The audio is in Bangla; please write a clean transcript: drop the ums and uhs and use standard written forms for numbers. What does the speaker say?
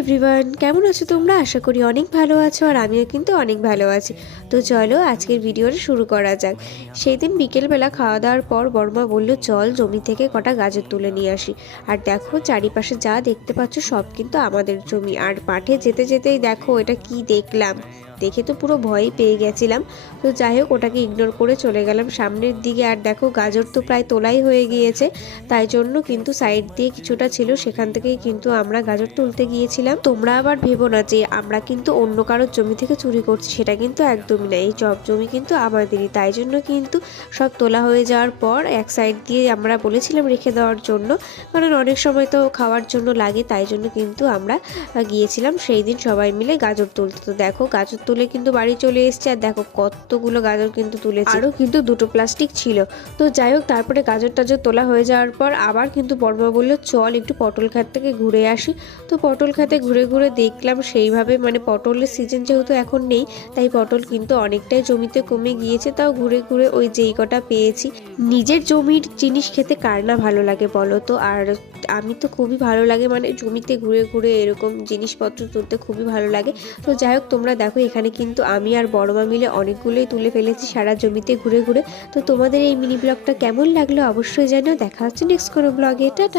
এভরিওয়ান, কেমন আছো তোমরা? আশা করি অনেক ভালো আছো, আর আমিও কিন্তু অনেক ভালো আছি। তো চলো আজকের ভিডিওটা শুরু করা যাক। সেই দিন বিকেলবেলা খাওয়া দাওয়ার পর বড়মা বলল চল জমি থেকে কটা গাজর তুলে নিয়ে আসি। আর দেখো চারিপাশে যা দেখতে পাচ্ছ সব কিন্তু আমাদের জমি। আর মাঠে যেতে যেতেই দেখো এটা কি দেখলাম, দেখে তো পুরো ভয়ই পেয়ে গেছিলাম। তো যাই হোক ওটাকে ইগনোর করে চলে গেলাম সামনের দিকে। আর দেখো গাজর তো প্রায় তোলাই হয়ে গিয়েছে, তাই জন্য কিন্তু সাইড দিয়ে কিছুটা ছিল, সেখান থেকেই কিন্তু আমরা গাজর তুলতে গিয়েছিলাম। তোমরা আবার ভেবো না যে আমরা কিন্তু অন্য কারোর জমি থেকে চুরি করছি, সেটা কিন্তু একদমই না। এই সব জমি কিন্তু আমাদেরই, তাই জন্য কিন্তু সব তোলা হয়ে যাওয়ার পর এক সাইড দিয়ে আমরা বলেছিলাম রেখে দেওয়ার জন্য, কারণ অনেক সময় তো খাওয়ার জন্য লাগে, তাই জন্য কিন্তু আমরা গিয়েছিলাম সেই দিন সবাই মিলে গাজর তুলতে। তো দেখো গাজর তুলে কিন্তু বাড়ি চলে এসছে, আর দেখো কতগুলো গাজর কিন্তু তুলেছে, আরও কিন্তু দুটো প্লাস্টিক ছিল। তো যাই হোক তারপরে গাজর টাজর তোলা হয়ে যাওয়ার পর আবার কিন্তু বড়মা বললো চল একটু পটল ক্ষেত থেকে ঘুরে আসি। তো পটল ক্ষেতে ঘুরে ঘুরে দেখলাম সেইভাবে মানে পটলের সিজন যেহেতু এখন নেই, তাই পটল কিন্তু অনেকটাই জমিতে কমে গিয়েছে। তাও ঘুরে ঘুরে ওই যেই কটা পেয়েছি। নিজের জমির জিনিস খেতে কার না ভালো লাগে বলো তো? আর আমি তো খুবই ভালো লাগে, মানে জমিতে ঘুরে ঘুরে এরকম জিনিসপত্র তুলতে খুবই ভালো লাগে। তো যাই হোক তোমরা দেখো এখানে কিন্তু আমি আর বড়মা মিলে অনেকগুলোই তুলে ফেলেছি সারা জমিতে ঘুরে ঘুরে। তো তোমাদের এই মিনি ব্লগটা কেমন লাগলো অবশ্যই জানিও। দেখা হচ্ছে নেক্সট কোনো ব্লগে। টাটা।